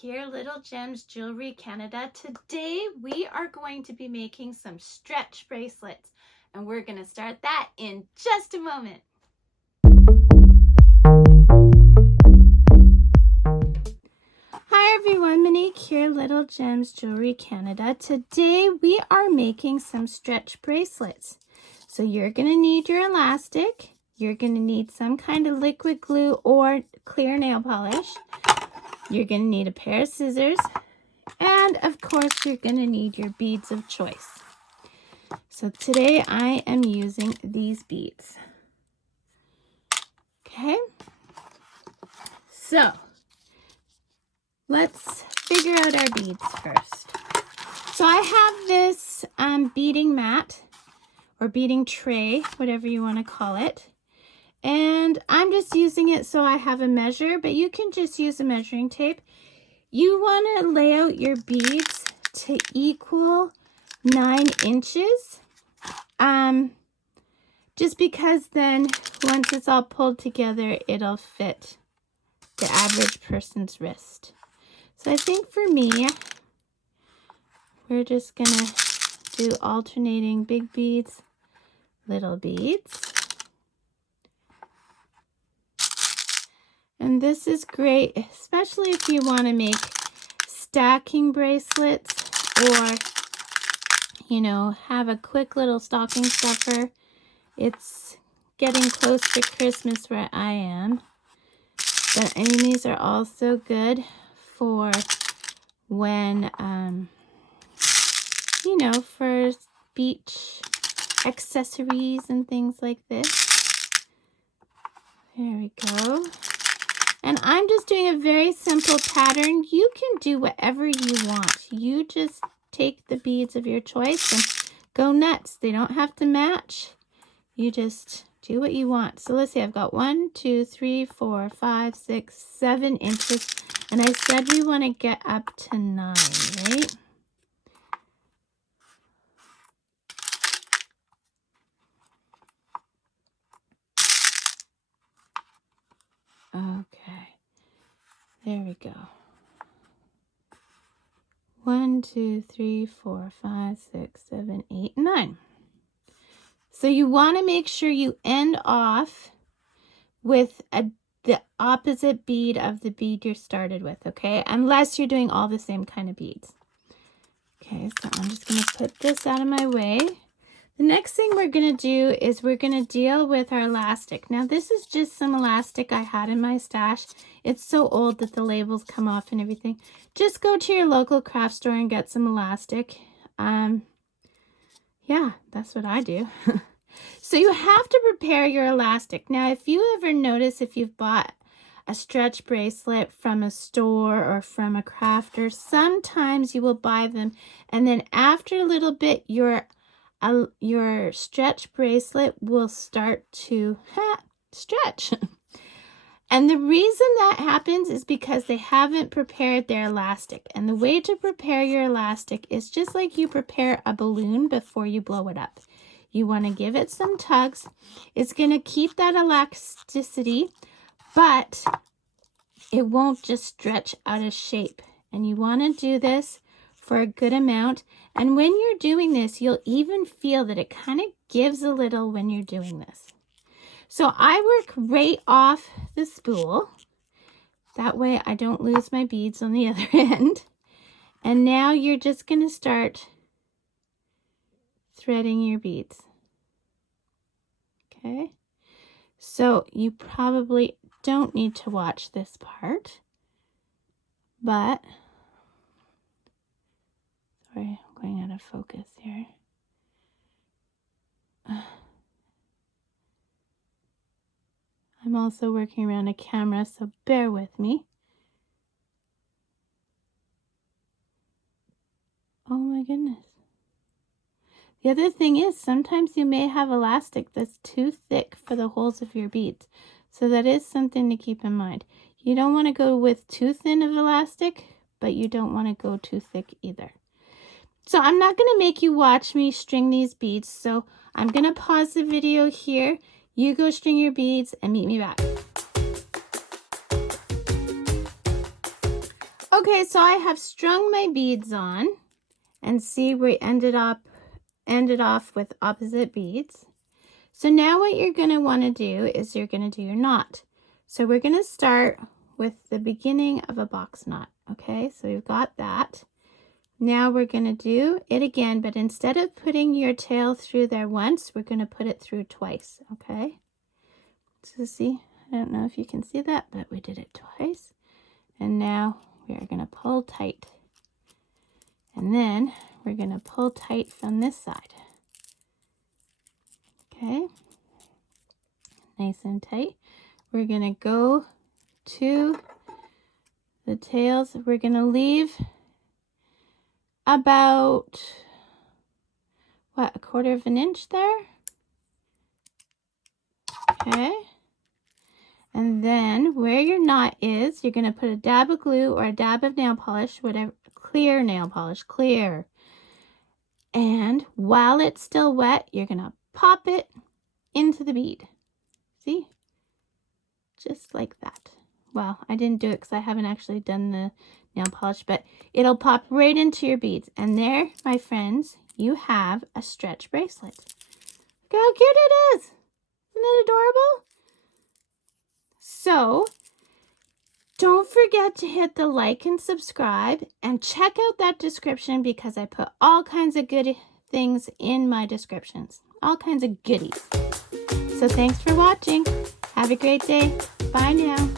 here, Little Gems Jewelry Canada. Today we are going to be making some stretch bracelets, and we're going to start that in just a moment. Hi everyone, Monique here, Little Gems Jewelry Canada. Today we are making some stretch bracelets. So you're going to need your elastic, you're going to need some kind of liquid glue or clear nail polish. You're going to need a pair of scissors, and of course you're going to need your beads of choice. So today I am using these beads. Okay, so let's figure out our beads first. So I have this beading mat or beading tray, whatever you want to call it. And I'm just using it so I have a measure, but you can just use a measuring tape. You want to lay out your beads to equal 9 inches. Just because then once it's all pulled together, it'll fit the average person's wrist. So I think for me, we're just gonna do alternating big beads, little beads. And this is great, especially if you want to make stacking bracelets or, you know, have a quick little stocking stuffer. It's getting close to Christmas where I am. But I mean, these are also good for when, you know, for beach accessories and things like this. There we go. And I'm just doing a very simple pattern. You can do whatever you want. You just take the beads of your choice and go nuts. They don't have to match. You just do what you want. So let's see, I've got 1, 2, 3, 4, 5, 6, 7 inches. And I said we want to get up to 9, right? Okay, there we go. 1, 2, 3, 4, 5, 6, 7, 8, 9. So you want to make sure you end off with the opposite bead of the bead you started with, okay? Unless you're doing all the same kind of beads. Okay, so I'm just going to put this out of my way. The next thing we're going to do is we're going to deal with our elastic. Now this is just some elastic I had in my stash. It's so old that the labels come off and everything. Just go to your local craft store and get some elastic. Yeah, that's what I do. So you have to prepare your elastic. Now if you ever notice, if you've bought a stretch bracelet from a store or from a crafter, sometimes you will buy them and then after a little bit your stretch bracelet will start to stretch. And the reason that happens is because they haven't prepared their elastic. And the way to prepare your elastic is just like you prepare a balloon before you blow it up. You want to give it some tugs. It's going to keep that elasticity, but it won't just stretch out of shape. And you want to do this for a good amount. And when you're doing this, you'll even feel that it kind of gives a little when you're doing this. So I work right off the spool. That way I don't lose my beads on the other end. And now you're just going to start threading your beads. Okay. So you probably don't need to watch this part, but sorry, I'm going out of focus here. I'm also working around a camera, so bear with me. Oh my goodness. The other thing is sometimes you may have elastic that's too thick for the holes of your beads. So that is something to keep in mind. You don't want to go with too thin of elastic, but you don't want to go too thick either. So I'm not going to make you watch me string these beads. So I'm going to pause the video here. You go string your beads and meet me back. Okay, so I have strung my beads on, and see, we ended off with opposite beads. So now what you're going to want to do is you're going to do your knot. So we're going to start with the beginning of a box knot. Okay, so we've got that. Now we're going to do it again, but instead of putting your tail through there once, we're going to put it through twice. Okay, so see, I don't know if you can see that, but we did it twice. And now we are going to pull tight. And then we're going to pull tight from this side. Okay, nice and tight. We're going to go to the tails. We're going to leave about, what, 1/4 of an inch there? Okay. And then where your knot is, you're going to put a dab of glue or a dab of nail polish, whatever, clear nail polish, clear. And while it's still wet, you're going to pop it into the bead. See? Just like that. Well, I didn't do it because I haven't actually done the nail polish, but it'll pop right into your beads. And there, my friends, you have a stretch bracelet. Look how cute it is. Isn't it adorable? So, don't forget to hit the like and subscribe, and check out that description because I put all kinds of good things in my descriptions. All kinds of goodies. So thanks for watching. Have a great day. Bye now.